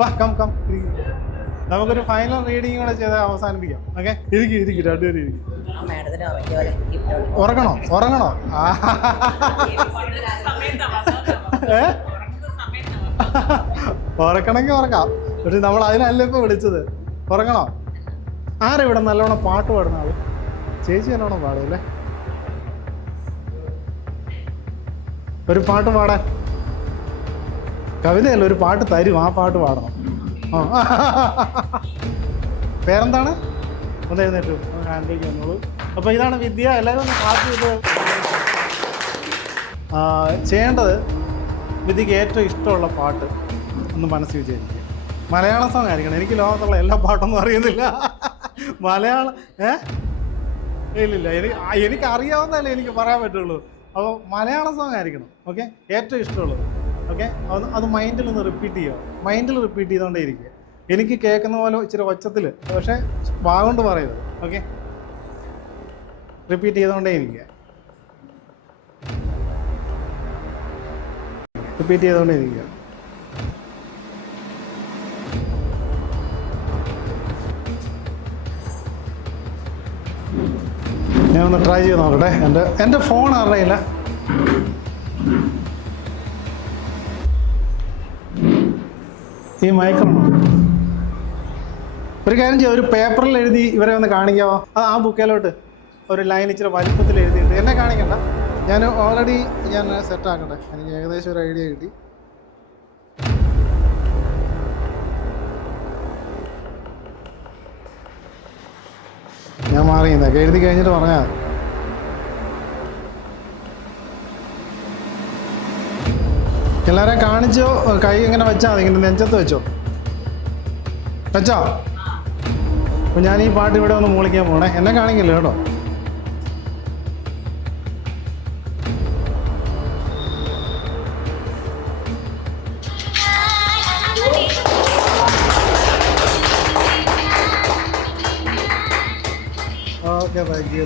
വാ come come നമുക്കൊരു final reading കൂടെ ചെയ്ത് അവസാനിപ്പിക്കാം. ഓക്കെ, ഇരിക്കും രണ്ടുപേരും ഇരിക്കും. ഉറങ്ങണോ ഉറക്കണമെങ്കിൽ ഉറക്കാം, പക്ഷെ നമ്മൾ അതിനല്ല ഇപ്പൊ വിളിച്ചത്. ഉറങ്ങണോ? ആരിവിടെ നല്ലോണം പാട്ട് പാടുന്ന ആള്? ചേച്ചി നല്ലോണം പാടും അല്ലേ? ഒരു പാട്ട് പാടാൻ. കവിതയല്ല, ഒരു പാട്ട് തരും, ആ പാട്ട് പാടണം. പേരെന്താണ്? ഒന്ന് എഴുന്നേറ്റു, ഹാൻഡിലേക്ക് വന്നോളൂ. അപ്പോൾ ഇതാണ് വിദ്യ. എല്ലാവരും ഒന്ന് ക്ലാസ് ചെയ്ത് ചെയ്യേണ്ടത്. വിദ്യക്ക് ഏറ്റവും ഇഷ്ടമുള്ള പാട്ട് ഒന്ന് മനസ്സിൽ വിചാരിക്കുക. മലയാളം സോങ് ആയിരിക്കണം. എനിക്ക് ലോകത്തുള്ള എല്ലാ പാട്ടൊന്നും അറിയുന്നില്ല. മലയാളം ഇല്ലില്ല, എനിക്ക് അറിയാവുന്നതല്ലേ എനിക്ക് പറയാൻ പറ്റുള്ളൂ. അപ്പോൾ മലയാളം സോങ് ആയിരിക്കണം. ഓക്കെ, ഏറ്റവും ഇഷ്ടമുള്ളത്. ഓക്കെ, അത് മൈൻഡിലൊന്ന് റിപ്പീറ്റ് ചെയ്യുക. മൈൻഡിൽ റിപ്പീറ്റ് ചെയ്തുകൊണ്ടേ ഇരിക്കുക. എനിക്ക് കേൾക്കുന്ന പോലെ ഇച്ചിരി ഒച്ചത്തിൽ, പക്ഷേ വാഗോണ്ട് പറയരുത്. ഓക്കെ, റിപ്പീറ്റ് ചെയ്തുകൊണ്ടേ ഇരിക്കുക. റിപ്പീറ്റ് ചെയ്തുകൊണ്ടേ ഇരിക്കുക. ഞാനൊന്ന് ട്രൈ ചെയ്ത് നോക്കട്ടെ. എൻ്റെ ഫോൺ അറിയില്ല. ഈ മയക്കമാണോ? ഒരു കാര്യം ചെയ്യാം, ഒരു പേപ്പറിൽ എഴുതി ഇവരെ ഒന്ന് കാണിക്കാമോ? ആ ബുക്കിലോട്ട് ഒരു ലൈൻ ഇച്ചിരി വലിപ്പത്തിൽ എഴുതിയിട്ട് എന്നെ കാണിക്കണ്ട. ഞാൻ ഓൾറെഡി സെറ്റാക്കട്ടെ. എനിക്ക് ഏകദേശം ഒരു ഐഡിയ കിട്ടി. ഞാൻ മാറിയെന്നൊക്കെ എഴുതി കഴിഞ്ഞിട്ട് പറഞ്ഞാൽ എല്ലാവരെയും കാണിച്ചോ. കൈ ഇങ്ങനെ വെച്ചാൽ മതി, ഇങ്ങനെ നെഞ്ചത്ത് വെച്ചോ. അപ്പോൾ ഞാൻ ഈ പാട്ട് ഇവിടെ ഒന്ന് മൂളിക്കാൻ പോകണേ. എന്നെ കാണിക്കില്ല കേട്ടോ. Okay, thank you.